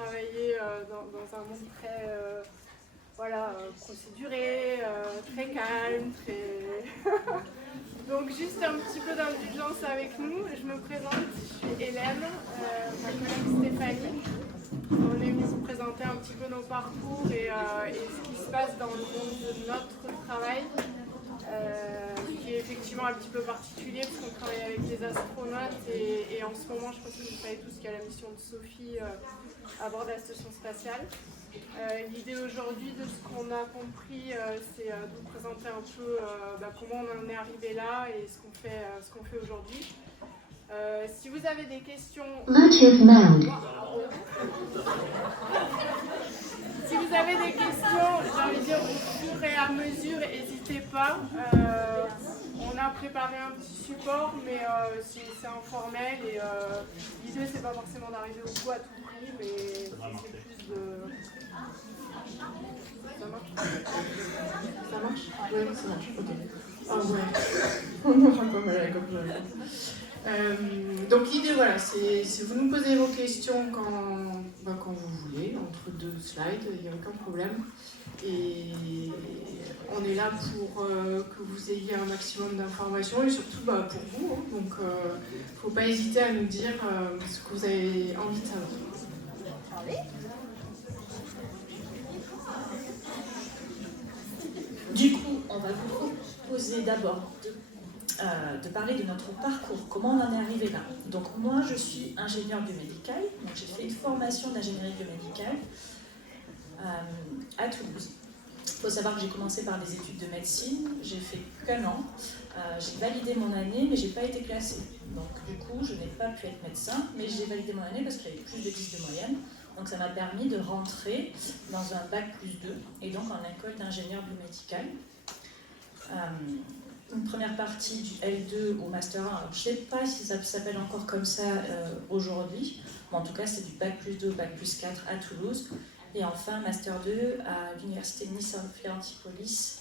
travailler dans un monde très procéduré, très calme, très... Donc juste un petit peu d'indulgence avec nous. Je me présente, je suis Hélène, ma collègue Stéphanie. On est venu vous présenter un petit peu nos parcours et ce qui se passe dans le monde de notre travail, qui est effectivement un petit peu particulier parce qu'on travaille avec des astronautes et en ce moment, je pense que vous savez tous qu'il y a la mission de Sophie à bord de la station spatiale. L'idée aujourd'hui de ce qu'on a compris, c'est de vous présenter un peu comment on en est arrivé là et ce qu'on fait aujourd'hui. Si vous avez des questions... Si vous avez des questions, j'ai envie de dire au fur et à mesure, n'hésitez pas. On a préparé un petit support, mais c'est informel et l'idée c'est pas forcément d'arriver au bout à tout prix, mais c'est plus de... Ça marche? Ça marche? Oui, ça marche, ok. Ah ouais, j'ai pas mal à la donc l'idée, voilà, c'est vous nous posez vos questions quand vous voulez, entre deux slides, il n'y a aucun problème. Et on est là pour que vous ayez un maximum d'informations et surtout pour vous. Hein. Donc il ne faut pas hésiter à nous dire ce que vous avez envie de savoir. Du coup, on va vous proposer d'abord de parler de notre parcours, comment on en est arrivé là. Donc moi, je suis ingénieure biomédicale, donc j'ai fait une formation d'ingénierie biomédicale à Toulouse. Il faut savoir que j'ai commencé par des études de médecine, j'ai fait qu'un an, j'ai validé mon année, mais je n'ai pas été classée. Donc du coup, je n'ai pas pu être médecin, mais j'ai validé mon année parce qu'il y avait plus de 10 de moyenne. Donc ça m'a permis de rentrer dans un bac plus 2 et donc en école d'ingénieur biomédical. Une première partie du L2 au Master 1, alors je ne sais pas si ça s'appelle encore comme ça aujourd'hui, mais en tout cas c'est du bac plus 2 au bac plus 4 à Toulouse. Et enfin Master 2 à l'université de Nice Antipolis.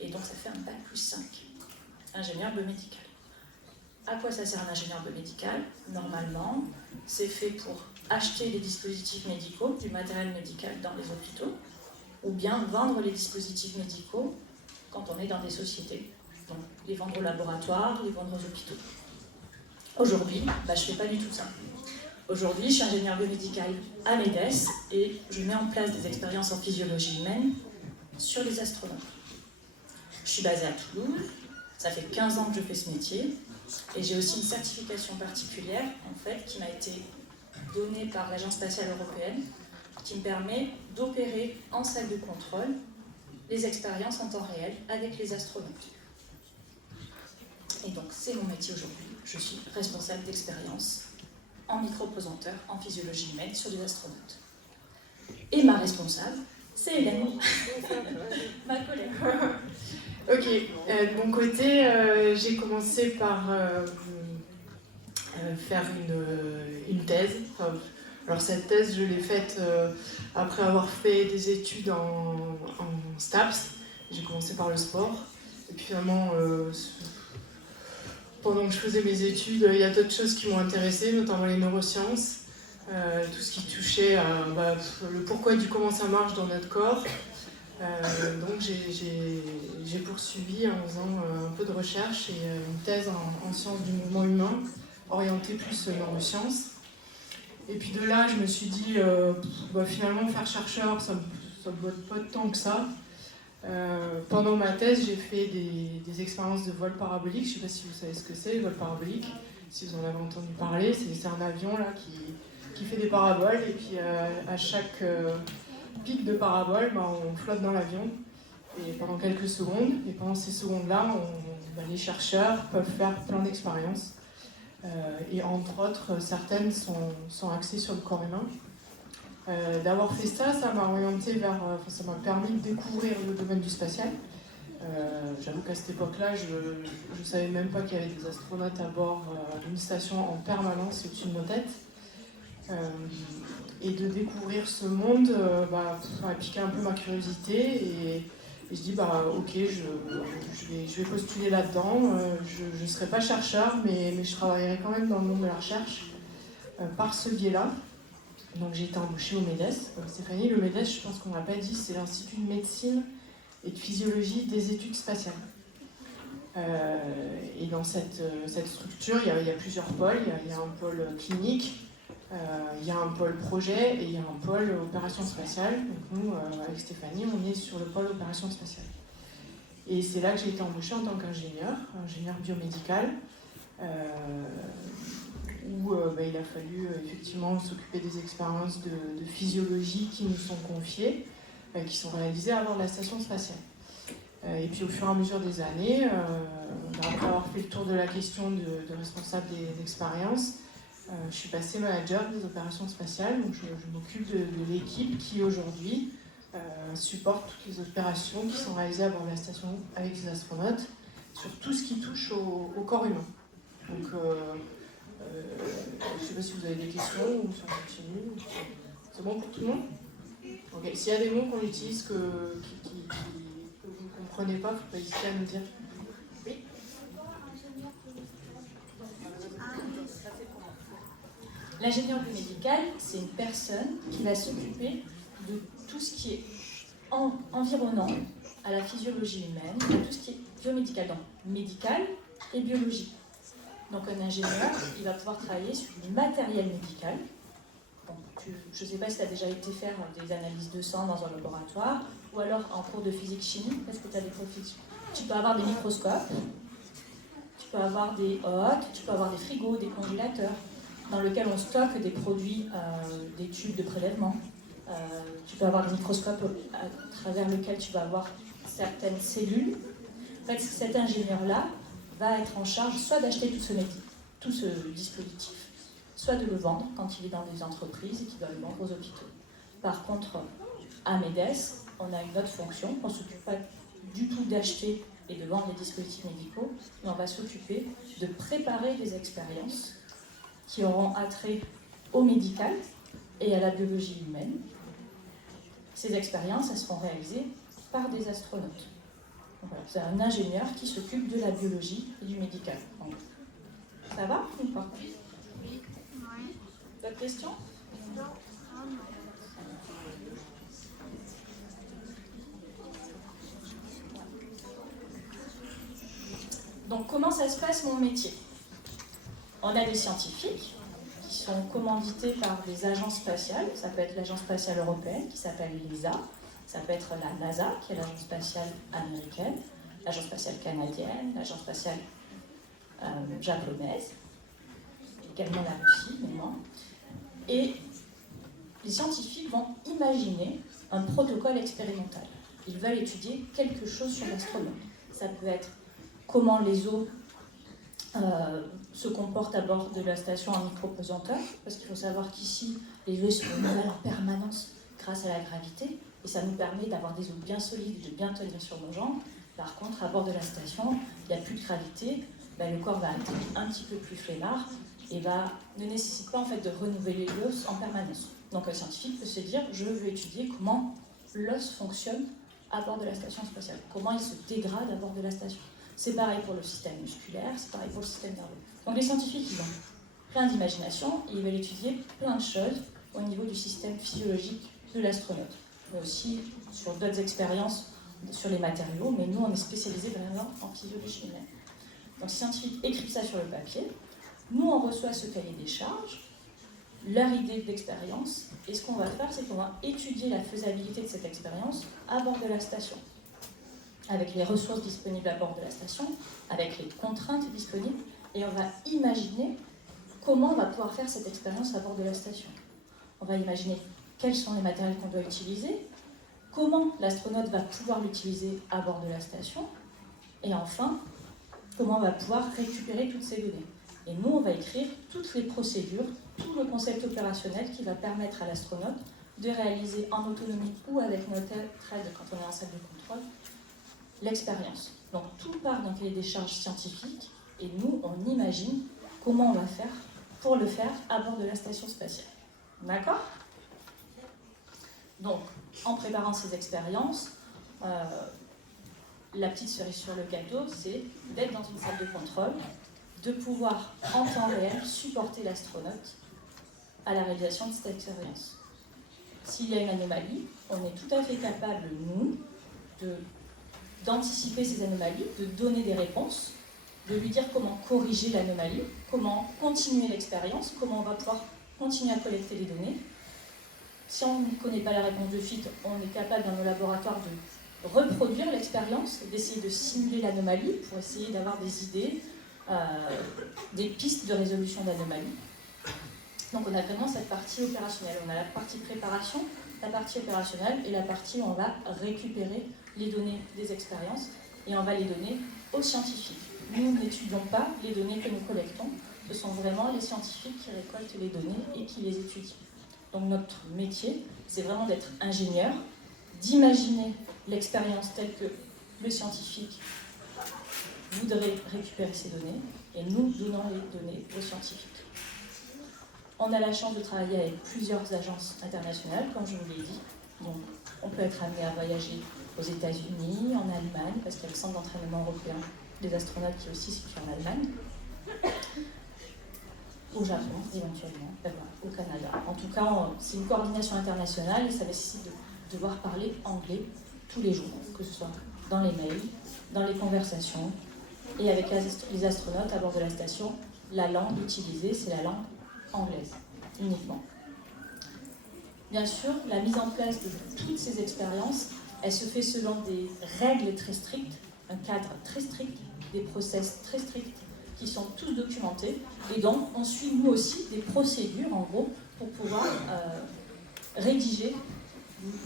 Et donc ça fait un bac plus 5, ingénieur biomédical. À quoi ça sert un ingénieur biomédical? Normalement, c'est fait pour acheter des dispositifs médicaux, du matériel médical dans les hôpitaux, ou bien vendre les dispositifs médicaux quand on est dans des sociétés. Donc les vendre au laboratoire, les vendre aux hôpitaux. Aujourd'hui, je ne fais pas du tout ça. Aujourd'hui, je suis ingénieure biomédicale à MEDES et je mets en place des expériences en physiologie humaine sur les astronautes. Je suis basée à Toulouse, ça fait 15 ans que je fais ce métier et j'ai aussi une certification particulière en fait, qui m'a été donnée par l'Agence spatiale européenne qui me permet d'opérer en salle de contrôle les expériences en temps réel avec les astronautes. Et donc c'est mon métier aujourd'hui, je suis responsable d'expérience en micropesanteur, en physiologie humaine sur les astronautes. Et ma responsable, c'est Hélène, ma collègue. Ok, de mon côté, j'ai commencé par faire une thèse. Alors cette thèse, je l'ai faite après avoir fait des études en STAPS. J'ai commencé par le sport. Et puis finalement, pendant que je faisais mes études, il y a d'autres choses qui m'ont intéressée, notamment les neurosciences. Tout ce qui touchait à le pourquoi du comment ça marche dans notre corps. Donc j'ai poursuivi en faisant un peu de recherche et une thèse en sciences du mouvement humain, orientée plus neurosciences. Et puis de là, je me suis dit, finalement, faire chercheur, ça ne me botte pas tant que ça. Pendant ma thèse, j'ai fait des expériences de vol parabolique. Je ne sais pas si vous savez ce que c'est, le vol parabolique, si vous en avez entendu parler. C'est un avion là, qui fait des paraboles et puis à chaque pic de parabole, on flotte dans l'avion et pendant quelques secondes. Et pendant ces secondes-là, les chercheurs peuvent faire plein d'expériences. Et entre autres, certaines sont axées sur le corps humain. D'avoir fait ça, ça m'a orienté ça m'a permis de découvrir le domaine du spatial. J'avoue qu'à cette époque-là, je ne savais même pas qu'il y avait des astronautes à bord d'une station en permanence au-dessus de nos têtes. Et de découvrir ce monde ça a piqué un peu ma curiosité et je dis ok, je vais postuler là-dedans. Je ne serai pas chercheur, mais je travaillerai quand même dans le monde de la recherche par ce biais-là. Donc j'ai été embauchée au MEDES. Stéphanie, le MEDES, je pense qu'on ne l'a pas dit, c'est l'Institut de médecine et de physiologie des études spatiales. Et dans cette structure, il y a plusieurs pôles. Il y a un pôle clinique, il y a un pôle projet et il y a un pôle opération spatiale. Donc nous, avec Stéphanie, on est sur le pôle opération spatiale. Et c'est là que j'ai été embauchée en tant qu'ingénieur, ingénieur biomédical, où il a fallu effectivement s'occuper des expériences de physiologie qui nous sont confiées, qui sont réalisées avant la station spatiale. Et puis au fur et à mesure des années, après avoir fait le tour de la question de responsable d'expérience, je suis passée manager des opérations spatiales, donc je m'occupe de l'équipe qui aujourd'hui supporte toutes les opérations qui sont réalisées à bord de la station avec les astronautes sur tout ce qui touche au corps humain. Donc je ne sais pas si vous avez des questions ou si on continue. C'est bon pour tout le monde? Okay. S'il y a des mots qu'on utilise que vous ne comprenez pas, il ne faut pas hésiter à nous dire. Oui. L'ingénieur biomédical, c'est une personne qui va s'occuper de tout ce qui est environnant à la physiologie humaine, à tout ce qui est biomédical, donc médical et biologie. Donc un ingénieur, il va pouvoir travailler sur du matériel médical. Donc, je ne sais pas si tu as déjà été faire des analyses de sang dans un laboratoire, ou alors en cours de physique-chimie, parce que tu as des cours de physique. Tu peux avoir des microscopes, tu peux avoir des hôtes, tu peux avoir des frigos, des congélateurs, dans lesquels on stocke des produits, des tubes de prélèvement. Tu peux avoir des microscopes à travers lesquels tu vas avoir certaines cellules. En fait, cet ingénieur-là va être en charge soit d'acheter tout ce dispositif, soit de le vendre quand il est dans des entreprises et qu'il doit le vendre aux hôpitaux. Par contre, à MEDES, on a une autre fonction, on ne s'occupe pas du tout d'acheter et de vendre les dispositifs médicaux, mais on va s'occuper de préparer des expériences qui auront attrait au médical et à la biologie humaine. Ces expériences, elles seront réalisées par des astronautes. Voilà, c'est un ingénieur qui s'occupe de la biologie et du médical. Donc, ça va ou pas? D'autres questions? Donc, comment ça se passe mon métier? On a des scientifiques qui sont commandités par des agences spatiales. Ça peut être l'agence spatiale européenne qui s'appelle l'ESA. Ça peut être la NASA, qui est l'agence spatiale américaine, l'agence spatiale canadienne, l'agence spatiale japonaise, également la Russie, également. Et les scientifiques vont imaginer un protocole expérimental. Ils veulent étudier quelque chose sur l'astronaute. Ça peut être comment les eaux se comportent à bord de la station en micropesanteur, parce qu'il faut savoir qu'ici, les eaux se renouvellent en permanence grâce à la gravité, et ça nous permet d'avoir des eaux bien solides, de bien tenir sur nos jambes. Par contre, à bord de la station, il n'y a plus de gravité, le corps va être un petit peu plus flemmard et ne nécessite pas en fait de renouveler l'os en permanence. Donc un scientifique peut se dire, je veux étudier comment l'os fonctionne à bord de la station spatiale, comment il se dégrade à bord de la station. C'est pareil pour le système musculaire, c'est pareil pour le système nerveux. Donc les scientifiques, ils ont plein d'imagination et ils veulent étudier plein de choses au niveau du système physiologique de l'astronaute, mais aussi sur d'autres expériences sur les matériaux, mais nous on est spécialisés vraiment en physiologie humaine. Donc les scientifiques écrivent ça sur le papier, nous on reçoit ce cahier des charges, leur idée d'expérience, et ce qu'on va faire, c'est qu'on va étudier la faisabilité de cette expérience à bord de la station, avec les ressources disponibles à bord de la station, avec les contraintes disponibles, et on va imaginer comment on va pouvoir faire cette expérience à bord de la station. On va imaginer quels sont les matériels qu'on doit utiliser, comment l'astronaute va pouvoir l'utiliser à bord de la station, et enfin, comment on va pouvoir récupérer toutes ces données. Et nous, on va écrire toutes les procédures, tout le concept opérationnel qui va permettre à l'astronaute de réaliser en autonomie ou avec notre aide quand on est en salle de contrôle, l'expérience. Donc tout part d'un cahier des charges scientifique et nous, on imagine comment on va faire pour le faire à bord de la station spatiale. D'accord? Donc, en préparant ces expériences, la petite cerise sur le gâteau, c'est d'être dans une salle de contrôle, de pouvoir en temps réel supporter l'astronaute à la réalisation de cette expérience. S'il y a une anomalie, on est tout à fait capable, nous, d'anticiper ces anomalies, de donner des réponses, de lui dire comment corriger l'anomalie, comment continuer l'expérience, comment on va pouvoir continuer à collecter les données. Si on ne connaît pas la réponse de suite, on est capable dans nos laboratoires de reproduire l'expérience, d'essayer de simuler l'anomalie pour essayer d'avoir des idées, des pistes de résolution d'anomalies. Donc on a vraiment cette partie opérationnelle. On a la partie préparation, la partie opérationnelle et la partie où on va récupérer les données des expériences et on va les donner aux scientifiques. Nous n'étudions pas les données que nous collectons, ce sont vraiment les scientifiques qui récoltent les données et qui les étudient. Donc notre métier, c'est vraiment d'être ingénieur, d'imaginer l'expérience telle que le scientifique voudrait récupérer ces données et nous donnons les données aux scientifiques. On a la chance de travailler avec plusieurs agences internationales, comme je vous l'ai dit. Donc, on peut être amené à voyager aux États-Unis, en Allemagne, parce qu'il y a le centre d'entraînement européen des astronautes qui est aussi situé en Allemagne, au Japon éventuellement, au Canada. En tout cas, c'est une coordination internationale et ça nécessite de devoir parler anglais tous les jours, que ce soit dans les mails, dans les conversations et avec les astronautes à bord de la station. La langue utilisée, c'est la langue anglaise, uniquement. Bien sûr, la mise en place de toutes ces expériences, elle se fait selon des règles très strictes, un cadre très strict, des process très stricts qui sont tous documentés. Et donc, on suit nous aussi des procédures, en gros, pour pouvoir rédiger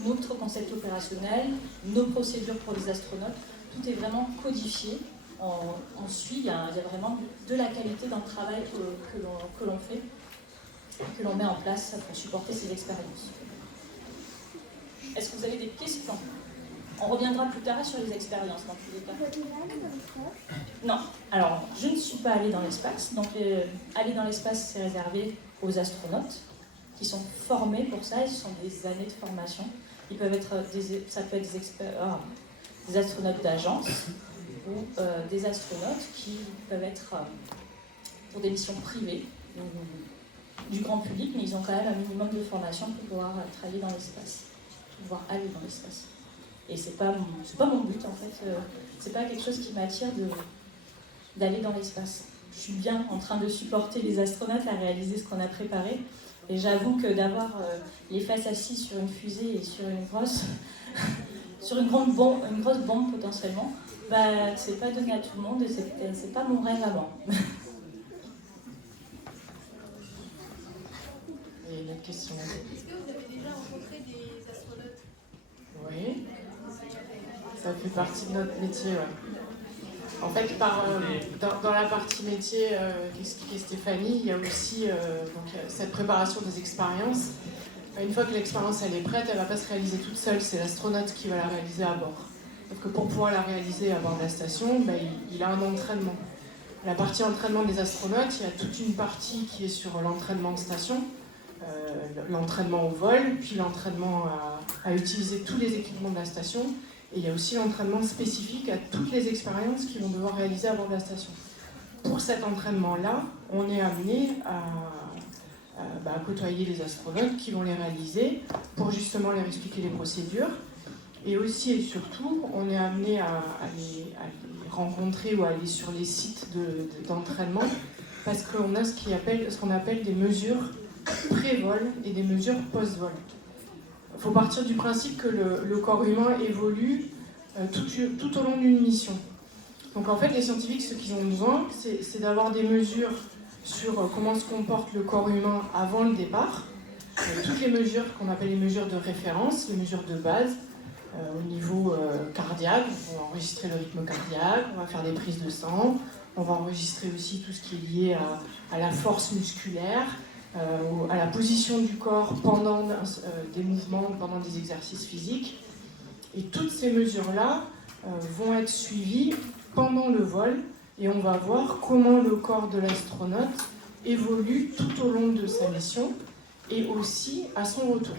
notre concept opérationnel, nos procédures pour les astronautes. Tout est vraiment codifié. On suit, il y a vraiment de la qualité dans le travail que l'on fait, que l'on met en place pour supporter ces expériences. Est-ce que vous avez des questions? On reviendra plus tard sur les expériences dans tous les cas. Non, alors je ne suis pas allée dans l'espace, donc aller dans l'espace c'est réservé aux astronautes qui sont formés pour ça, et ce sont des années de formation. Ils peuvent être ça peut être des astronautes d'agence ou des astronautes qui peuvent être pour des missions privées du grand public, mais ils ont quand même un minimum de formation pour pouvoir travailler dans l'espace, pour pouvoir aller dans l'espace. Et c'est pas mon but en fait, c'est pas quelque chose qui m'attire d'aller dans l'espace. Je suis bien en train de supporter les astronautes à réaliser ce qu'on a préparé, et j'avoue que d'avoir les fesses assises sur une fusée et sur une grosse, sur une grosse bombe potentiellement, bah, c'est pas donné à tout le monde et c'est pas mon rêve avant. Et une autre question. Est-ce que vous avez déjà rencontré des astronautes? Oui, ça fait partie de notre métier, ouais. En fait, dans la partie métier qu'expliquait Stéphanie, il y a aussi cette préparation des expériences. Une fois que l'expérience elle est prête, elle ne va pas se réaliser toute seule, c'est l'astronaute qui va la réaliser à bord. Sauf que pour pouvoir la réaliser à bord de la station, il a un entraînement. La partie entraînement des astronautes, il y a toute une partie qui est sur l'entraînement de station, l'entraînement au vol, puis l'entraînement à utiliser tous les équipements de la station. Et il y a aussi l'entraînement spécifique à toutes les expériences qu'ils vont devoir réaliser à bord de la station. Pour cet entraînement-là, on est amené à côtoyer les astronautes qui vont les réaliser pour justement leur expliquer les procédures. Et aussi et surtout, on est amené à les rencontrer ou à aller sur les sites d'entraînement parce qu'on a ce qu'on appelle des mesures pré-vol et des mesures post-vol. Il faut partir du principe que le corps humain évolue tout au long d'une mission. Donc en fait, les scientifiques, ce qu'ils ont besoin, c'est d'avoir des mesures sur comment se comporte le corps humain avant le départ. Toutes les mesures qu'on appelle les mesures de référence, les mesures de base, au niveau cardiaque, on va enregistrer le rythme cardiaque, on va faire des prises de sang, on va enregistrer aussi tout ce qui est lié à la force musculaire, à la position du corps pendant des mouvements, pendant des exercices physiques. Et toutes ces mesures-là vont être suivies pendant le vol et on va voir comment le corps de l'astronaute évolue tout au long de sa mission et aussi à son retour.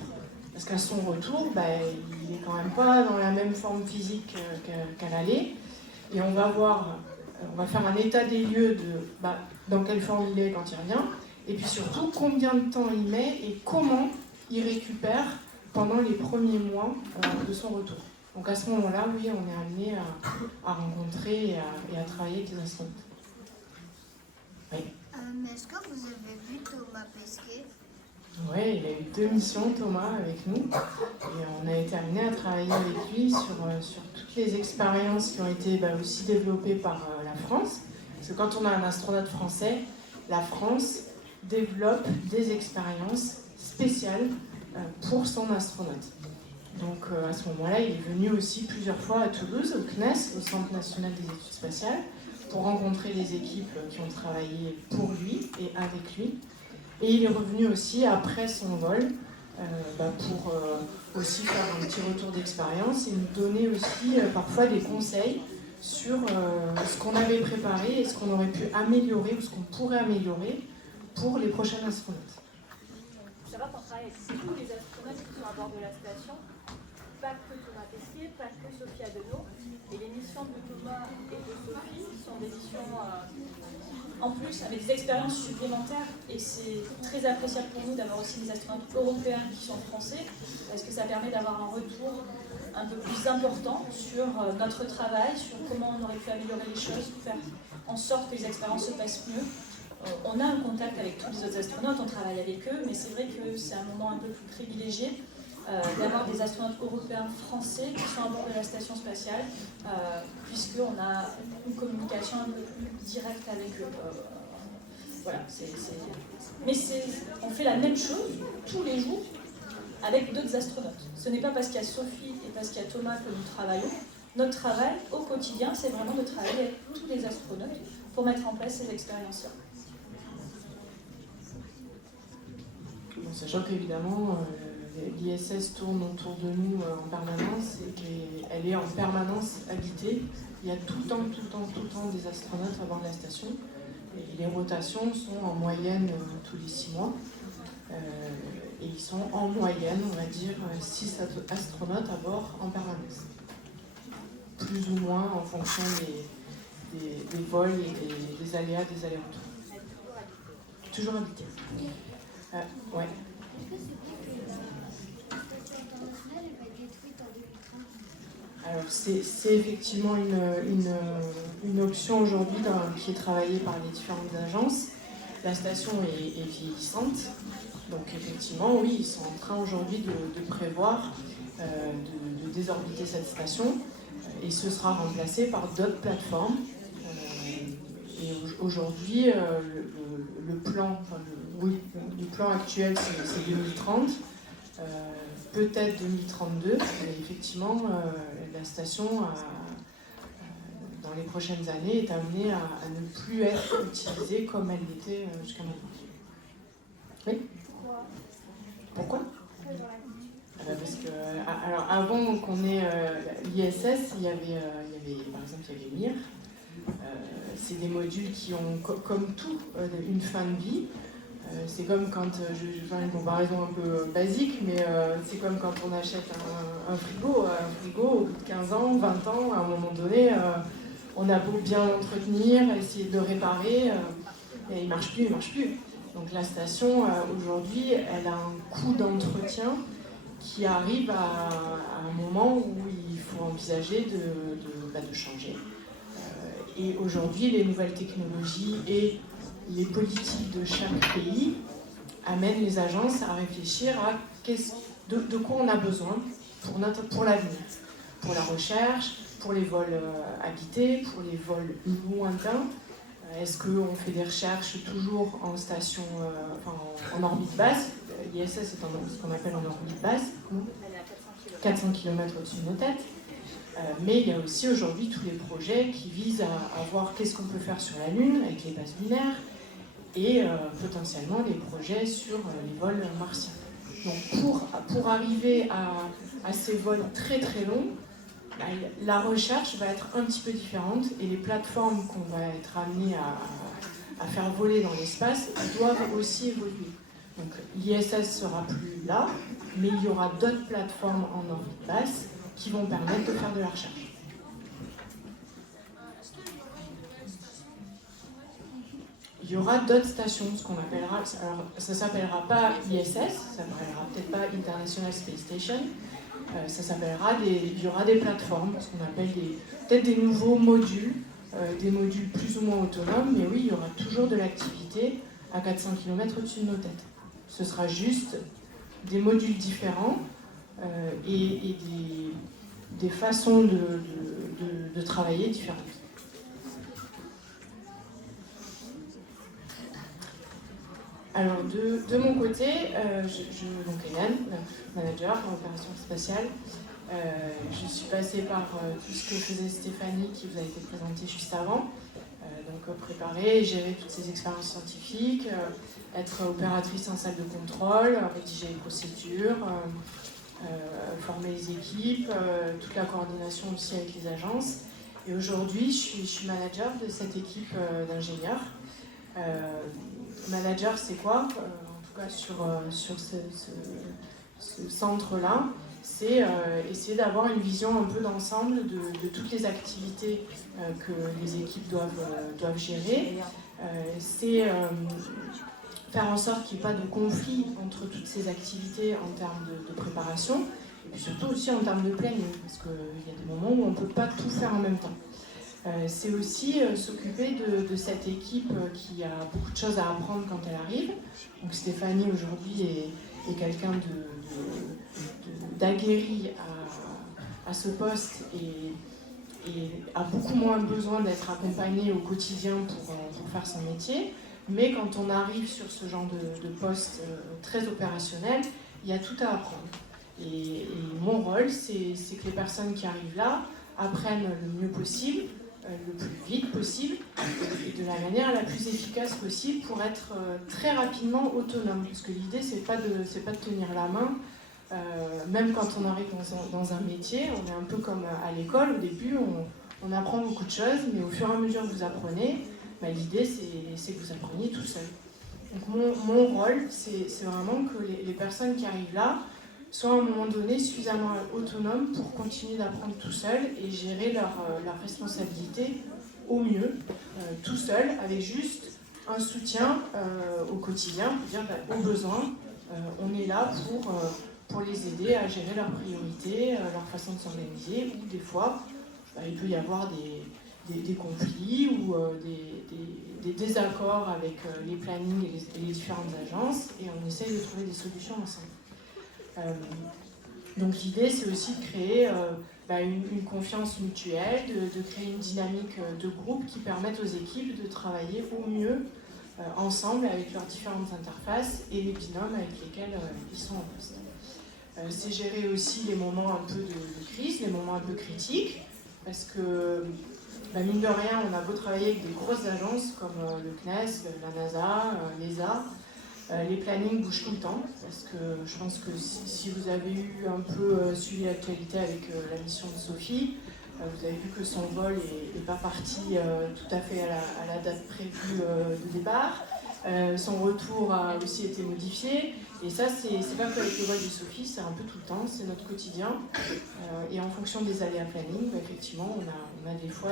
Parce qu'à son retour, il n'est quand même pas dans la même forme physique qu'à l'aller. Et on va faire un état des lieux de dans quelle forme il est quand il revient. et puis surtout combien de temps il met et comment il récupère pendant les premiers mois de son retour. Donc à ce moment-là, oui, on est amené à rencontrer et à travailler avec les astronautes. Oui. Mais est-ce que vous avez vu Thomas pesquer? Oui, il a eu 2 missions, Thomas, avec nous. Et on a été amené à travailler avec lui sur toutes les expériences qui ont été aussi développées par la France. Parce que quand on a un astronaute français, la France développe des expériences spéciales pour son astronaute. Donc à ce moment-là, il est venu aussi plusieurs fois à Toulouse, au CNES, au Centre national des études spatiales, pour rencontrer les équipes qui ont travaillé pour lui et avec lui. Et il est revenu aussi après son vol pour aussi faire un petit retour d'expérience et nous donner aussi parfois des conseils sur ce qu'on avait préparé et ce qu'on aurait pu améliorer ou ce qu'on pourrait améliorer pour les prochains astronautes. Ça va qu'on travaille avec tous les astronautes qui sont à bord de la station, pas que Thomas Pesquet, pas que Sophie Adenau. Et les missions de Thomas et de Sophie sont des missions en plus avec des expériences supplémentaires. Et c'est très appréciable pour nous d'avoir aussi des astronautes européens qui sont français, parce que ça permet d'avoir un retour un peu plus important sur notre travail, sur comment on aurait pu améliorer les choses, faire en sorte que les expériences se passent mieux. On a un contact avec tous les autres astronautes, on travaille avec eux, mais c'est vrai que c'est un moment un peu plus privilégié d'avoir des astronautes européens français qui sont à bord de la station spatiale, puisqu'on a une communication un peu plus directe avec eux. Voilà, mais on fait la même chose tous les jours avec d'autres astronautes. Ce n'est pas parce qu'il y a Sophie et parce qu'il y a Thomas que nous travaillons. Notre travail au quotidien, c'est vraiment de travailler avec tous les astronautes pour mettre en place ces expériences-là. Bon, sachant qu'évidemment, l'ISS tourne autour de nous en permanence et qu'elle est en permanence habitée. Il y a tout le temps des astronautes à bord de la station. Et les rotations sont en moyenne tous les 6 mois. Et ils sont en moyenne, on va dire, 6 astronautes à bord en permanence. Plus ou moins en fonction des vols et des aléas des allers-retours. Toujours habité. Ouais. Est-ce que c'est vrai que la station internationale va être détruite en 2030? Alors c'est effectivement une option aujourd'hui qui est travaillée par les différentes agences. La station est vieillissante, donc effectivement oui, ils sont en train aujourd'hui de prévoir de désorbiter cette station et ce sera remplacé par d'autres plateformes. Et aujourd'hui, le plan actuel c'est 2030. Peut-être 2032, mais effectivement, la station, dans les prochaines années, est amenée à ne plus être utilisée comme elle l'était jusqu'à maintenant. Oui ? Pourquoi ? Parce que, alors, avant qu'on ait l'ISS, il y avait, par exemple, il y avait MIR. C'est des modules qui ont, comme tout, une fin de vie. C'est comme quand, je vais faire une comparaison un peu basique, mais c'est comme quand on achète un frigo. Un frigo, au bout de 15 ans, 20 ans, à un moment donné, on a beau bien l'entretenir, essayer de le réparer, et il marche plus. Donc la station, aujourd'hui, elle a un coût d'entretien qui arrive à un moment où il faut envisager de changer. Et aujourd'hui, les nouvelles technologies et les politiques de chaque pays amènent les agences à réfléchir à de quoi on a besoin pour l'avenir, pour la recherche, pour les vols habités, pour les vols lointains. Est-ce qu'on fait des recherches toujours en station, en orbite basse? L'ISS est ce qu'on appelle en orbite basse, 400 km au-dessus de nos têtes. Mais il y a aussi aujourd'hui tous les projets qui visent à voir qu'est-ce qu'on peut faire sur la Lune avec les bases lunaires et potentiellement les projets sur les vols martiens. Donc pour arriver à ces vols très très longs, la recherche va être un petit peu différente et les plateformes qu'on va être amené à faire voler dans l'espace doivent aussi évoluer. Donc l'ISS sera plus là, mais il y aura d'autres plateformes en orbite basse qui vont permettre de faire de la recherche. Il il y aura d'autres stations, ce qu'on appellera, alors ça s'appellera pas ISS, ça s'appellera peut-être pas International Space Station, ça s'appellera il y aura des plateformes, ce qu'on appelle peut-être des nouveaux modules, des modules plus ou moins autonomes, mais oui, il y aura toujours de l'activité à 400 km au-dessus de nos têtes. Ce sera juste des modules différents et des façons de travailler différentes. Alors, de mon côté, donc Hélène, manager en opération spatiale, je suis passée par tout ce que faisait Stéphanie, qui vous a été présentée juste avant. Donc préparer et gérer toutes ces expériences scientifiques, être opératrice en salle de contrôle, rédiger les procédures, former les équipes, toute la coordination aussi avec les agences. Et aujourd'hui, je suis manager de cette équipe d'ingénieurs. Manager, c'est quoi? En tout cas, sur ce centre-là, c'est essayer d'avoir une vision un peu d'ensemble de toutes les activités que les équipes doivent gérer. C'est faire en sorte qu'il n'y ait pas de conflit entre toutes ces activités en termes de préparation, et puis surtout aussi en termes de planning, parce qu'il y a des moments où on ne peut pas tout faire en même temps. C'est aussi s'occuper de cette équipe qui a beaucoup de choses à apprendre quand elle arrive. Donc Stéphanie aujourd'hui est quelqu'un d'aguerri à ce poste et a beaucoup moins besoin d'être accompagnée au quotidien pour faire son métier. Mais quand on arrive sur ce genre de poste très opérationnel, il y a tout à apprendre. Et mon rôle, c'est que les personnes qui arrivent là apprennent le mieux possible, le plus vite possible et de la manière la plus efficace possible pour être très rapidement autonome. Parce que l'idée, c'est pas de tenir la main. Même quand on arrive dans un métier, on est un peu comme à l'école. Au début, on apprend beaucoup de choses, mais au fur et à mesure que vous apprenez, l'idée, c'est que vous appreniez tout seul. Donc mon rôle, c'est vraiment que les personnes qui arrivent là soient à un moment donné suffisamment autonomes pour continuer d'apprendre tout seul et gérer leur responsabilité au mieux, tout seul, avec juste un soutien au quotidien, pour dire au besoin, on est là pour les aider à gérer leurs priorités, leur façon de s'organiser, ou des fois, il peut y avoir des conflits ou des désaccords avec les plannings et les différentes agences, et on essaye de trouver des solutions ensemble. Donc l'idée, c'est aussi de créer une confiance mutuelle, de créer une dynamique de groupe qui permette aux équipes de travailler au mieux ensemble avec leurs différentes interfaces et les binômes avec lesquels ils sont en poste. C'est gérer aussi les moments un peu de crise, les moments un peu critiques, parce que mine de rien, on a beau travailler avec des grosses agences comme le CNES, la NASA, l'ESA, les plannings bougent tout le temps, parce que je pense que si vous avez eu un peu suivi l'actualité avec la mission de Sophie, vous avez vu que son vol n'est pas parti tout à fait à la date prévue de départ. Son retour a aussi été modifié, et ça, c'est pas que avec le vol de Sophie, c'est un peu tout le temps, c'est notre quotidien. Et en fonction des aléas planning, effectivement, on a des fois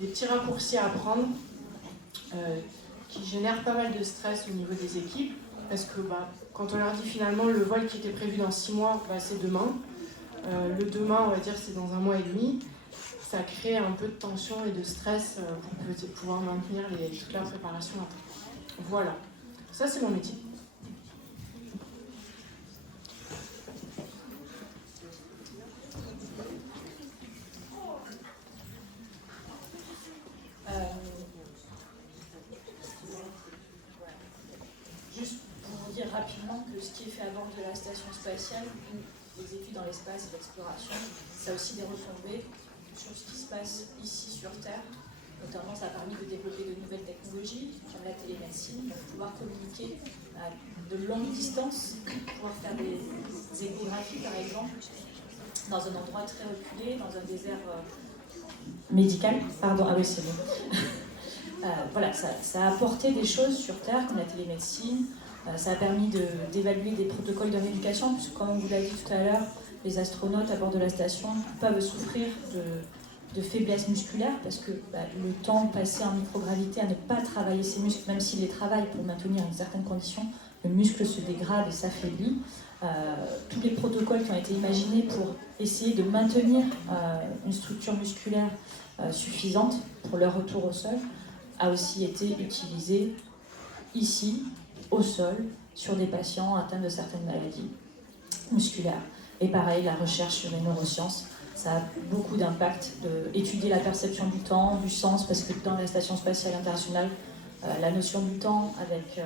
des petits raccourcis à prendre qui génèrent pas mal de stress au niveau des équipes, parce que quand on leur dit finalement le vol qui était prévu dans 6 mois, c'est demain. Le demain, on va dire, c'est dans 1 mois et demi. Ça crée un peu de tension et de stress pour pouvoir maintenir toute la préparation à temps. Voilà, ça c'est mon métier. Juste pour vous dire rapidement que ce qui est fait à bord de la station spatiale, les études dans l'espace et l'exploration, ça a aussi des retombées sur ce qui se passe ici sur Terre. Notamment, ça a permis de développer de nouvelles technologies, comme la télémédecine, pour pouvoir communiquer à de longues distances, pouvoir faire des échographies, par exemple, dans un endroit très reculé, dans un désert médical. Pardon, ah oui, c'est bon. Voilà, ça a apporté des choses sur Terre, comme la télémédecine. Ça a permis d'évaluer des protocoles de rééducation, puisque comme on vous l'a dit tout à l'heure, les astronautes à bord de la station peuvent souffrir de de faiblesse musculaire, parce que le temps passé en microgravité à ne pas travailler ses muscles, même s'il les travaille pour maintenir une certaine condition, le muscle se dégrade et s'affaiblit. Tous les protocoles qui ont été imaginés pour essayer de maintenir une structure musculaire suffisante pour leur retour au sol a aussi été utilisé ici, au sol, sur des patients atteints de certaines maladies musculaires. Et pareil, la recherche sur les neurosciences, ça a beaucoup d'impact d'étudier la perception du temps, du sens, parce que dans la Station spatiale internationale, la notion du temps avec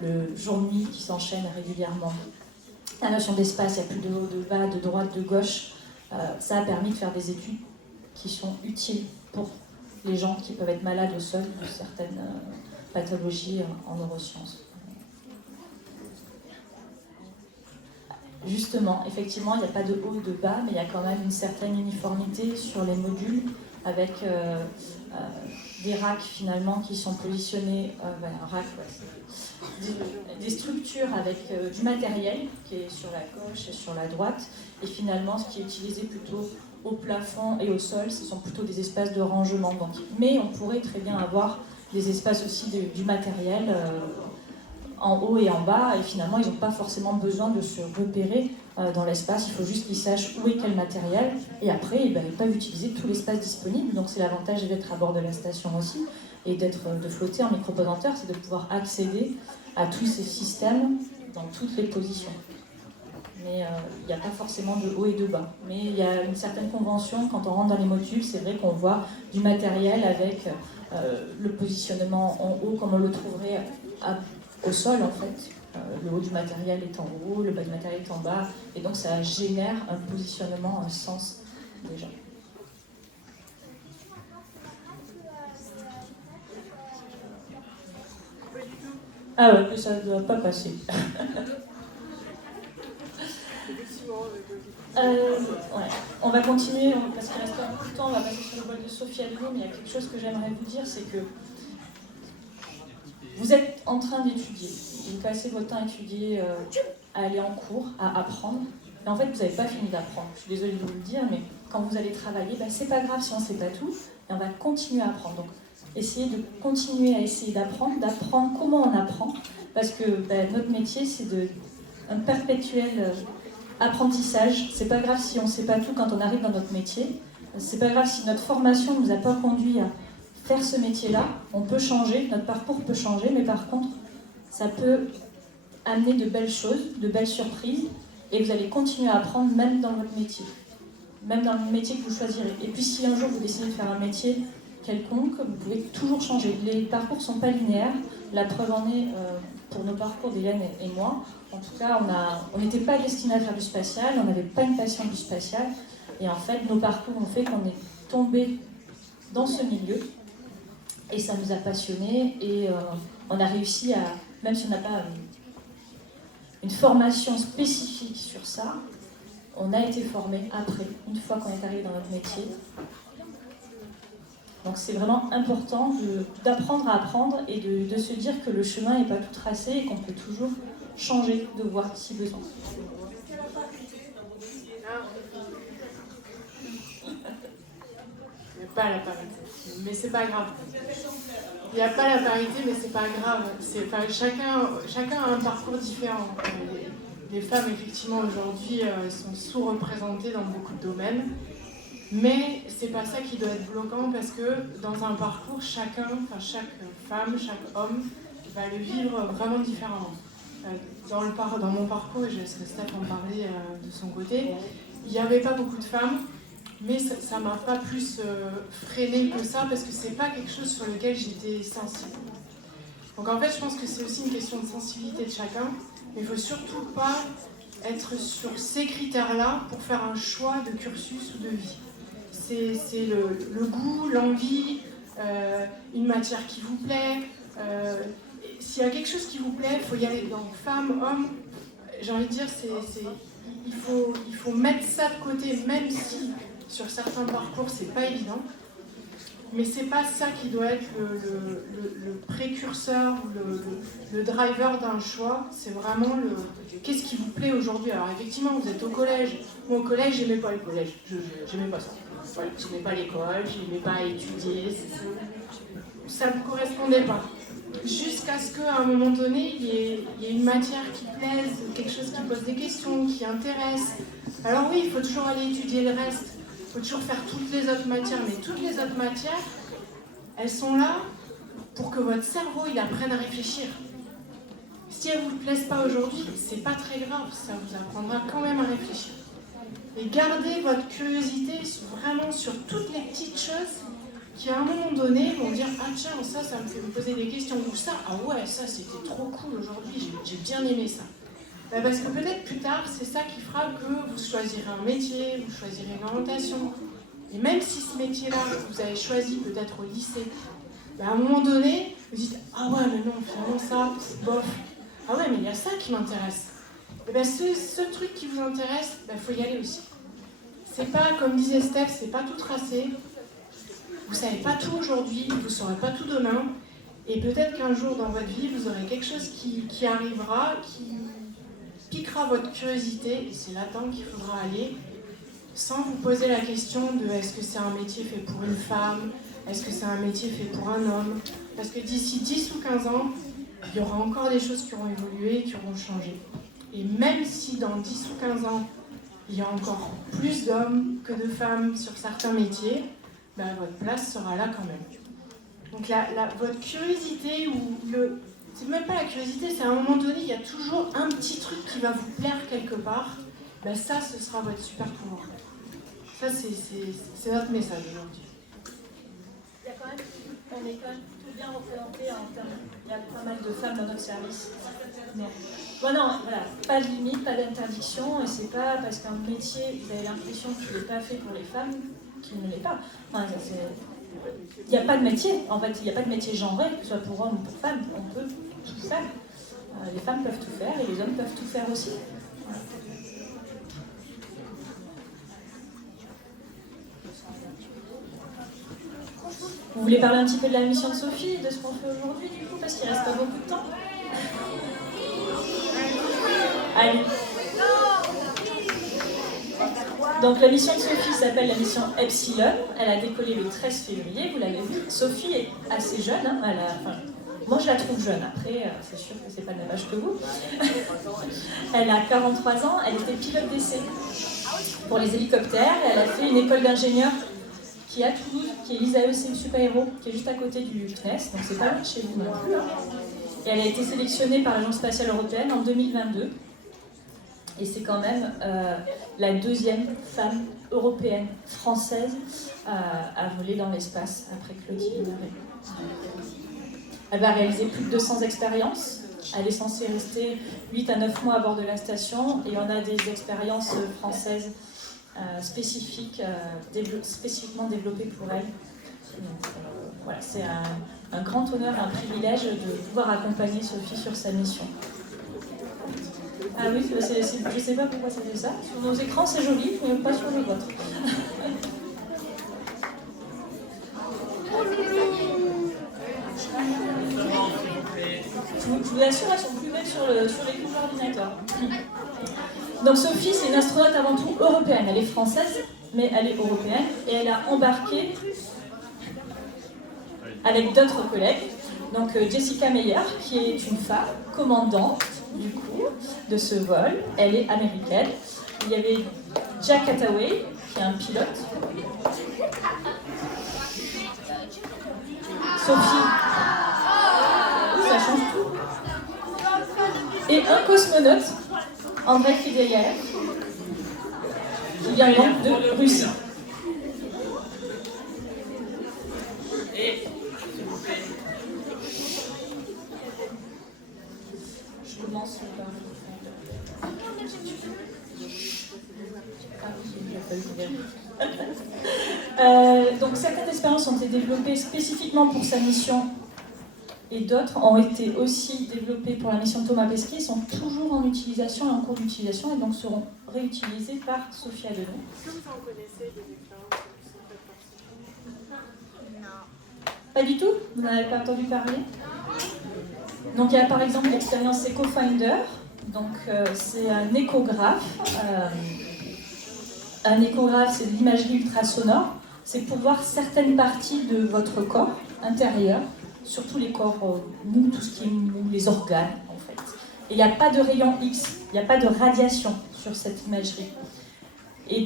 le jour-nuit qui s'enchaîne régulièrement, la notion d'espace, il n'y a plus de haut, de bas, de droite, de gauche, ça a permis de faire des études qui sont utiles pour les gens qui peuvent être malades au sol de certaines pathologies en neurosciences. Justement, effectivement, il n'y a pas de haut et de bas, mais il y a quand même une certaine uniformité sur les modules avec des racks finalement qui sont positionnés, un rack, des structures avec du matériel qui est sur la gauche et sur la droite, et finalement ce qui est utilisé plutôt au plafond et au sol, ce sont plutôt des espaces de rangement. Donc, mais on pourrait très bien avoir des espaces aussi du matériel en haut et en bas, et finalement ils n'ont pas forcément besoin de se repérer dans l'espace, il faut juste qu'ils sachent où est quel matériel, et après ils peuvent utiliser tout l'espace disponible. Donc c'est l'avantage d'être à bord de la station aussi, et de flotter en micropesanteur, c'est de pouvoir accéder à tous ces systèmes dans toutes les positions. Mais il n'y a pas forcément de haut et de bas. Mais il y a une certaine convention, quand on rentre dans les modules, c'est vrai qu'on voit du matériel avec le positionnement en haut, comme on le trouverait au sol en fait. Le haut du matériel est en haut, le bas du matériel est en bas, et donc ça génère un positionnement, un sens déjà. Ah ouais, ça ne doit pas passer. Ouais. On va continuer, parce qu'il reste un peu de temps, on va passer sur le bol de Sophie Adeno, mais il y a quelque chose que j'aimerais vous dire, c'est que vous êtes en train d'étudier, vous passez votre temps à étudier, à aller en cours, à apprendre, mais en fait vous n'avez pas fini d'apprendre. Je suis désolée de vous le dire, mais quand vous allez travailler, c'est pas grave si on ne sait pas tout, et on va continuer à apprendre. Donc essayez de continuer à essayer d'apprendre comment on apprend, parce que notre métier c'est un perpétuel apprentissage. C'est pas grave si on ne sait pas tout quand on arrive dans notre métier, c'est pas grave si notre formation ne nous a pas conduit à faire ce métier-là, on peut changer, notre parcours peut changer, mais par contre, ça peut amener de belles choses, de belles surprises, et vous allez continuer à apprendre même dans votre métier, même dans le métier que vous choisirez. Et puis si un jour vous décidez de faire un métier quelconque, vous pouvez toujours changer. Les parcours ne sont pas linéaires, la preuve en est pour nos parcours d'Hélène et moi. En tout cas, on n'était pas destinés à faire du spatial, on n'avait pas une passion du spatial, et en fait, nos parcours ont fait qu'on est tombé dans ce milieu, et ça nous a passionnés, et on a réussi à, même si on n'a pas une formation spécifique sur ça, on a été formé après, une fois qu'on est arrivé dans notre métier. Donc c'est vraiment important d'apprendre à apprendre et de se dire que le chemin n'est pas tout tracé et qu'on peut toujours changer de voie si besoin. Il n'y a pas la parité, mais c'est pas grave. Il n'y a pas la parité, mais c'est pas grave. Chacun a un parcours différent. Les femmes, effectivement, aujourd'hui, sont sous-représentées dans beaucoup de domaines. Mais c'est pas ça qui doit être bloquant, parce que dans un parcours, chaque femme, chaque homme va le vivre vraiment différemment. Dans mon parcours, et je laisserai Steph en parler de son côté, il n'y avait pas beaucoup de femmes, mais ça m'a pas plus freinée que ça, parce que c'est pas quelque chose sur lequel j'étais sensible. Donc en fait, je pense que c'est aussi une question de sensibilité de chacun, mais il faut surtout pas être sur ces critères-là pour faire un choix de cursus ou de vie. C'est le goût, l'envie, une matière qui vous plaît. S'il y a quelque chose qui vous plaît, il faut y aller dedans. Femme, homme, j'ai envie de dire, il faut mettre ça de côté, même si sur certains parcours, c'est pas évident. mais c'est pas ça qui doit être le précurseur, le driver d'un choix. C'est vraiment qu'est-ce qui vous plaît aujourd'hui. Alors effectivement, vous êtes au collège. Moi, au collège, j'aimais pas le collège. J'aimais pas ça. Voilà, j'aimais pas l'école, j'aimais pas étudier. Ça me correspondait pas. Jusqu'à ce qu'à un moment donné, il y ait une matière qui plaise, quelque chose qui pose des questions, qui intéresse. Alors oui, il faut toujours aller étudier le reste. Il faut toujours faire toutes les autres matières, mais toutes les autres matières, elles sont là pour que votre cerveau il apprenne à réfléchir. Si elles ne vous plaisent pas aujourd'hui, c'est pas très grave, ça vous apprendra quand même à réfléchir. Et gardez votre curiosité vraiment sur toutes les petites choses qui à un moment donné vont dire « Ah tiens, ça me fait me poser des questions » ou « Ça, ah ouais, ça c'était trop cool aujourd'hui, j'ai bien aimé ça ». Parce que peut-être plus tard, c'est ça qui fera que vous choisirez un métier, vous choisirez une orientation. Et même si ce métier-là, vous avez choisi peut-être au lycée, à un moment donné, vous dites « Ah ouais, mais non, finalement ça, c'est bof. Ah ouais, mais il y a ça qui m'intéresse. » Et bien ce truc qui vous intéresse, faut y aller aussi. C'est pas, comme disait Steph, c'est pas tout tracé. Vous savez pas tout aujourd'hui, vous saurez pas tout demain. Et peut-être qu'un jour dans votre vie, vous aurez quelque chose qui arrivera, qui piquera votre curiosité, et c'est là-dedans qu'il faudra aller, sans vous poser la question de est-ce que c'est un métier fait pour une femme, est-ce que c'est un métier fait pour un homme, parce que d'ici 10 ou 15 ans, il y aura encore des choses qui auront évolué, qui auront changé. Et même si dans 10 ou 15 ans, il y a encore plus d'hommes que de femmes sur certains métiers, votre place sera là quand même. Donc votre curiosité ou c'est même pas la curiosité, c'est à un moment donné, il y a toujours un petit truc qui va vous plaire quelque part. Ça, ce sera votre super pouvoir. Ça, c'est notre message aujourd'hui. On est quand même plutôt bien représentés en termes. Il y a pas mal de femmes dans notre service. Non, voilà, pas de limite, pas d'interdiction, et c'est pas parce qu'un métier, vous avez l'impression qu'il n'est pas fait pour les femmes, qu'il ne l'est pas. Il n'y a pas de métier, en fait, il n'y a pas de métier genré, que ce soit pour hommes ou pour femmes, on peut tout faire. Les femmes peuvent tout faire et les hommes peuvent tout faire aussi. Vous voulez parler un petit peu de la mission de Sophie, de ce qu'on fait aujourd'hui du coup, parce qu'il ne reste pas beaucoup de temps. Allez. Donc la mission de Sophie s'appelle la mission Epsilon. Elle a décollé le 13 février, vous l'avez vu. Sophie est assez jeune, hein, moi je la trouve jeune, après c'est sûr que c'est pas le même âge que vous. Elle a 43 ans, elle était pilote d'essai pour les hélicoptères, et elle a fait une école d'ingénieur qui est à Toulouse, qui est l'ISAE Super Héros, qui est juste à côté du CNES, donc c'est pas loin de chez vous non plus. Et elle a été sélectionnée par l'Agence spatiale européenne en 2022. Et c'est quand même la deuxième femme européenne, française, à voler dans l'espace, après Claudie Linaré. Elle va réaliser plus de 200 expériences. Elle est censée rester 8 à 9 mois à bord de la station. Et on a des expériences françaises spécifiquement développées pour elle. Donc, voilà, c'est un grand honneur et un privilège de pouvoir accompagner Sophie sur sa mission. Ah oui, je ne sais pas pourquoi c'était ça. Sur nos écrans, c'est joli, mais pas sur le vôtre. Je vous assure, elles sont plus belles sur l'écran de l'ordinateur. Donc Sophie, c'est une astronaute avant tout européenne. Elle est française, mais elle est européenne. Et elle a embarqué avec d'autres collègues. Donc Jessica Meyer, qui est une femme, commandante du coup de ce vol. Elle est américaine. Il y avait Jack Hathaway, qui est un pilote. Sophie. Ça change tout. Et un cosmonaute, Andrei Fedyaev, qui vient donc de Russie. Je commence par... Donc certaines expériences ont été développées spécifiquement pour sa mission et d'autres ont été aussi développées pour la mission de Thomas Pesquet, sont toujours en utilisation et en cours d'utilisation et donc seront réutilisées par Sophie Adenau. Est-ce que vous en connaissez des expériences qui sont faites par Sophie ? Non. Pas du tout? Vous n'en avez pas entendu parler? Donc il y a par exemple l'expérience EcoFinder. Donc c'est un échographe. Un échographe, c'est de l'imagerie ultrasonore. C'est pour voir certaines parties de votre corps intérieur, surtout les corps mous, tout ce qui est mou, les organes en fait. Et il n'y a pas de rayon X, il n'y a pas de radiation sur cette imagerie. Et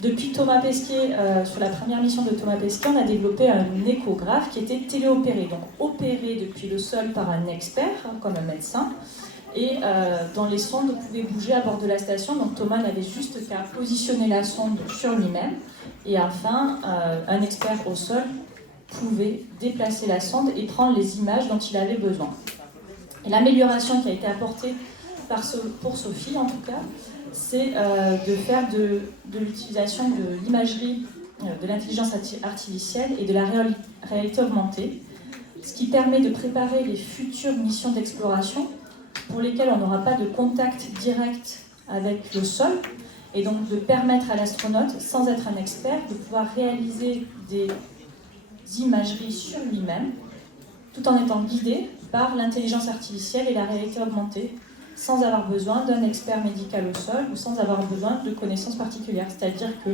depuis Thomas Pesquet, sur la première mission de Thomas Pesquet, on a développé un échographe qui était téléopéré, donc opéré depuis le sol par un expert, comme un médecin, et dont les sondes pouvaient bouger à bord de la station. Donc Thomas n'avait juste qu'à positionner la sonde sur lui-même, et enfin, un expert au sol pouvait déplacer la sonde et prendre les images dont il avait besoin. Et l'amélioration qui a été apportée pour Sophie, en tout cas, c'est de faire de l'utilisation de l'imagerie, de l'intelligence artificielle et de la réalité augmentée, ce qui permet de préparer les futures missions d'exploration pour lesquelles on n'aura pas de contact direct avec le sol, et donc de permettre à l'astronaute, sans être un expert, de pouvoir réaliser des imageries sur lui-même, tout en étant guidé par l'intelligence artificielle et la réalité augmentée, sans avoir besoin d'un expert médical au sol ou sans avoir besoin de connaissances particulières. C'est-à-dire que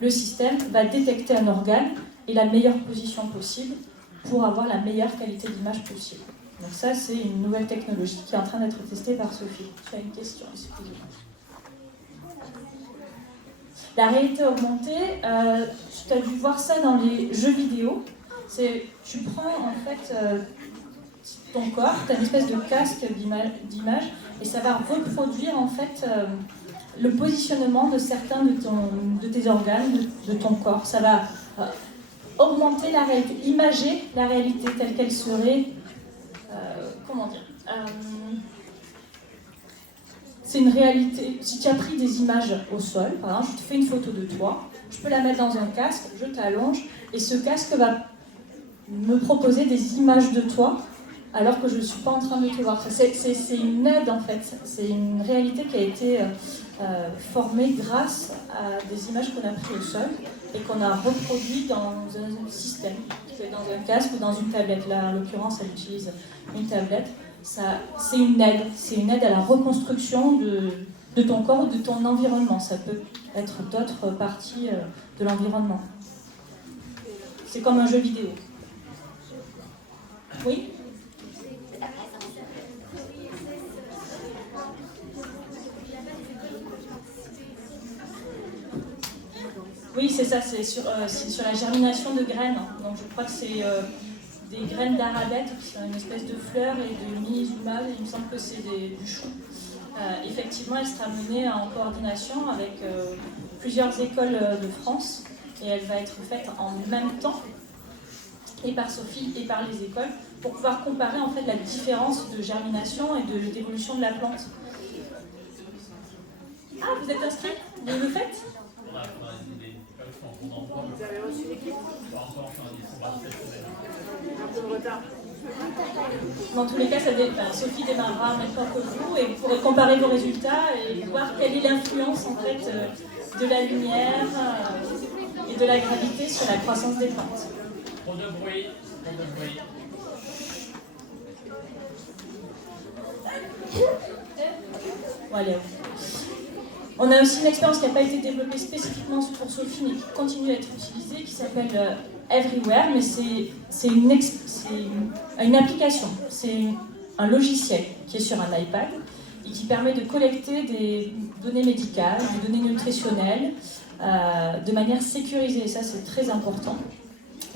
le système va détecter un organe et la meilleure position possible pour avoir la meilleure qualité d'image possible. Donc ça, c'est une nouvelle technologie qui est en train d'être testée par Sophie. Tu as une question, excusez-moi. La réalité augmentée, tu as dû voir ça dans les jeux vidéo. Tu prends en fait ton corps, tu as une espèce de casque d'image et ça va reproduire en fait le positionnement de certains de tes organes, de ton corps. Ça va augmenter la réalité, imager la réalité telle qu'elle serait. Comment dire c'est une réalité. Si tu as pris des images au sol, par exemple, je te fais une photo de toi, je peux la mettre dans un casque, je t'allonge, et ce casque va me proposer des images de toi alors que je ne suis pas en train de te voir. C'est une aide en fait, c'est une réalité qui a été formée grâce à des images qu'on a prises au sol et qu'on a reproduit dans un système, dans un casque ou dans une tablette. Là, en l'occurrence, elle utilise une tablette. C'est une aide à la reconstruction de ton corps ou de ton environnement. Ça peut être d'autres parties de l'environnement. C'est comme un jeu vidéo. Oui ? Oui, c'est ça, c'est sur la germination de graines. Donc je crois que c'est des graines d'arabette qui sont une espèce de fleurs et de mini-zumas, il me semble que c'est du chou. Effectivement, elle sera menée en coordination avec plusieurs écoles de France et elle va être faite en même temps, et par Sophie et par les écoles, pour pouvoir comparer en fait la différence de germination et d'évolution de la plante. Ah, vous êtes inscrit? Vous le faites? Vous avez reçu l'équipe? Un peu de retard. Dans tous les cas, Sophie démarrera en même temps que vous et vous pourrez comparer vos résultats et voir quelle est l'influence en fait de la lumière et de la gravité sur la croissance des plantes. Trop de bruit, trop de bruit. Bon, allez, on a aussi une expérience qui n'a pas été développée spécifiquement pour Sophie, mais qui continue à être utilisée, qui s'appelle Everywhere, mais c'est une application, c'est un logiciel qui est sur un iPad et qui permet de collecter des données médicales, des données nutritionnelles de manière sécurisée. Et ça, c'est très important.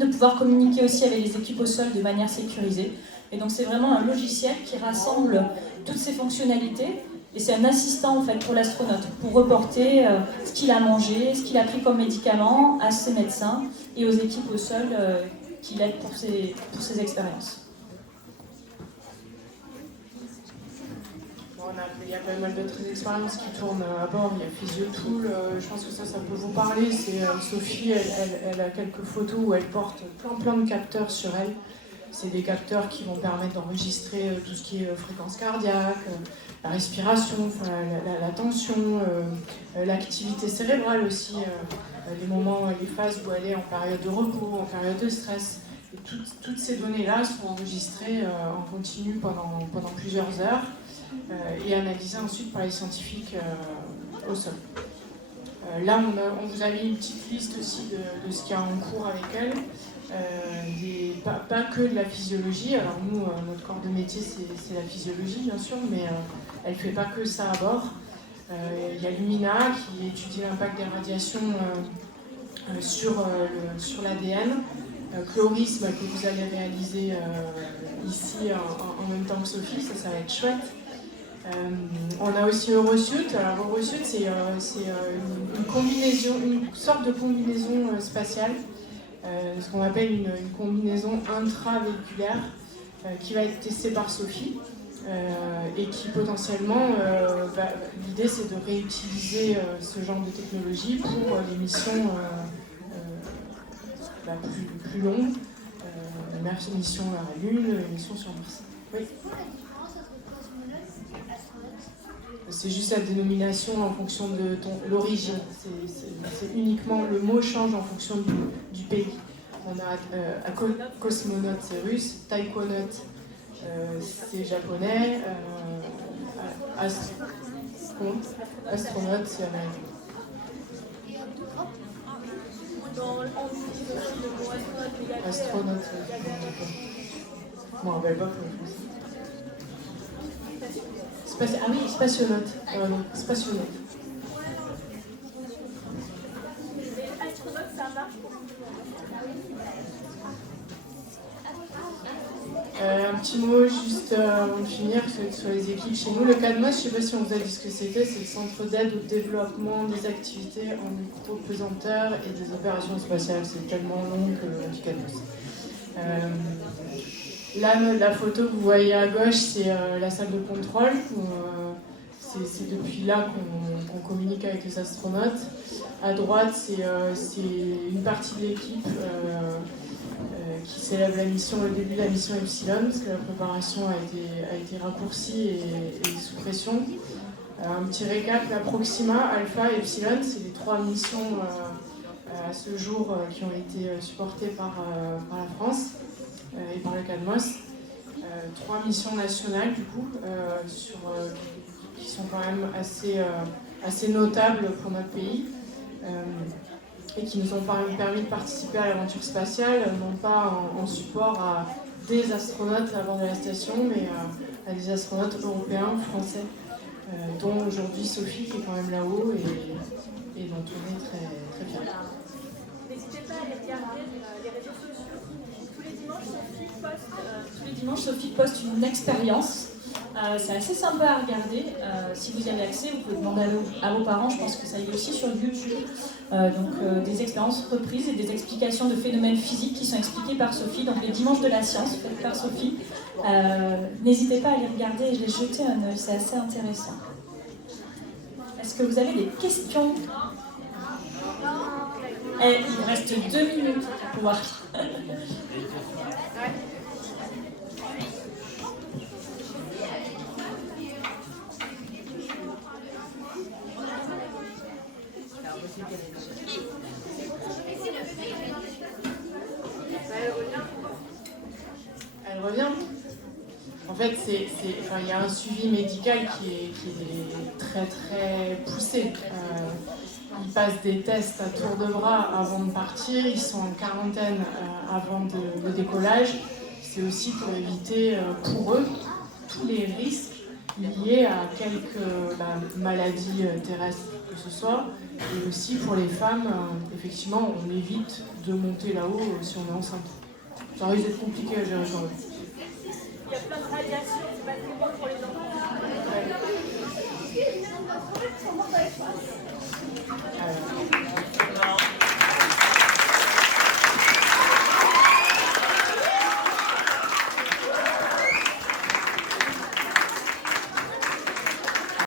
De pouvoir communiquer aussi avec les équipes au sol de manière sécurisée. Et donc, c'est vraiment un logiciel qui rassemble toutes ces fonctionnalités. Et c'est un assistant en fait pour l'astronaute, pour reporter ce qu'il a mangé, ce qu'il a pris comme médicament à ses médecins et aux équipes au sol qui l'aident pour ses expériences. Bon, il y a pas mal d'autres expériences qui tournent à bord. Il y a PhysioTool, je pense que ça peut vous parler. C'est Sophie, elle a quelques photos où elle porte plein de capteurs sur elle. C'est des capteurs qui vont permettre d'enregistrer tout ce qui est fréquence cardiaque, la respiration, la tension, l'activité cérébrale aussi, les moments, les phases où elle est en période de repos, en période de stress. Et toutes ces données-là sont enregistrées en continu pendant plusieurs heures et analysées ensuite par les scientifiques au sol. Là, on vous a mis une petite liste aussi de ce qu'il y a en cours avec elle. Pas que de la physiologie. Alors nous, notre corps de métier, c'est la physiologie, bien sûr, mais elle ne fait pas que ça à bord. Il y a Lumina qui étudie l'impact des radiations sur l'ADN. Chloris, que vous allez réaliser ici en même temps que Sophie, ça va être chouette. On a aussi Eurosuit. Alors Eurosuit, c'est une sorte de combinaison spatiale, ce qu'on appelle une combinaison intravéhiculaire qui va être testée par Sophie et qui potentiellement, l'idée c'est de réutiliser ce genre de technologie pour les missions plus longues, mission à la Lune, mission sur Mars. Oui. C'est juste la dénomination en fonction de l'origine. C'est uniquement le mot change en fonction du pays. On a cosmonaute, c'est russe, taïkonaute, c'est japonais, astronaute, c'est américain. Astronaute, je m'en rappelle pas comment je pense. Ah oui, spationaute. Spationaute. Un petit mot juste avant de finir sur les équipes chez nous. Le CADMOS, je ne sais pas si on vous a dit ce que c'était, c'est le Centre d'aide au développement des activités en micro-pesanteur et des opérations spatiales. C'est tellement long que on dit CADMOS. Là, la photo que vous voyez à gauche, c'est la salle de contrôle. C'est depuis là qu'on communique avec les astronautes. À droite, c'est une partie de l'équipe qui célèbre le début de la mission Epsilon, parce que la préparation a été raccourcie et sous pression. Un petit récap, la Proxima, Alpha et Epsilon, c'est les 3 missions à ce jour qui ont été supportées par la France et par le CADMOS. 3 missions nationales du coup, qui sont quand même assez notables pour notre pays et qui nous ont permis de participer à l'aventure spatiale, non pas en support à des astronautes à bord de la station, mais à des astronautes européens, français, dont aujourd'hui Sophie qui est quand même là-haut et dont on est très, très fiers. N'hésitez pas à aller regarder les réseaux sociaux. Tous les dimanches, Sophie poste une expérience. C'est assez sympa à regarder. Si vous y avez accès, vous pouvez demander à vos parents. Je pense que ça y est aussi sur YouTube. Des expériences reprises et des explications de phénomènes physiques qui sont expliqués par Sophie. Donc les dimanches de la science, faits par Sophie. N'hésitez pas à les regarder et les jeter un œil. C'est assez intéressant. Est-ce que vous avez des questions ? Il vous reste 2 minutes pour pouvoir. Elle revient. En fait, il y a un suivi médical qui est très très poussé. Ils passent des tests à tour de bras avant de partir, ils sont en quarantaine avant le décollage. C'est aussi pour éviter pour eux tous les risques liés à quelques maladies terrestres que ce soit. Et aussi pour les femmes, effectivement, on évite de monter là-haut si on est enceinte. Ça risque d'être compliqué à gérer quand même. Il y a plein de radiations, c'est pas très bon pour les enfants. Ouais.